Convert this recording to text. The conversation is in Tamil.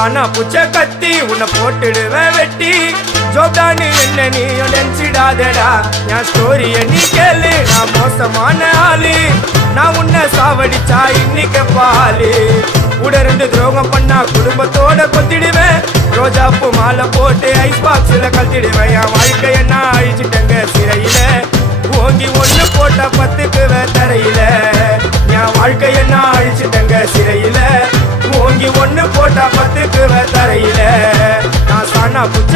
சானா புச்ச கத்தி உன்னை போட்டுடுவேன் வெட்டி ஜோப்டானு என்ன நீ நினைச்சிடாதடா என் ஸ்டோரிய நீ கேளு நான் மோசமான ஆளு நான் உன்னை சாவடிச்சா இன்னைக்கு பாலு கூட 2 துரோகம் பண்ணா குடும்பத்தோட கொத்திடுவேன் ரோஜாப்பூ மாலை போட்டு ஐஸ் பாக்ஸ்ல கழட்டிடுவேன் என் வாழ்க்கைய நான் அழிச்சிட்டேங்க சிறையில ஓங்கி 1 போட்ட 10க்கு தரையில என் வாழ்க்கைய நான் அழிச்சிட்டேங்க சிறையில ஓங்கி 1 போட்டா 10க்கு தரையில நான் சானா புச்ச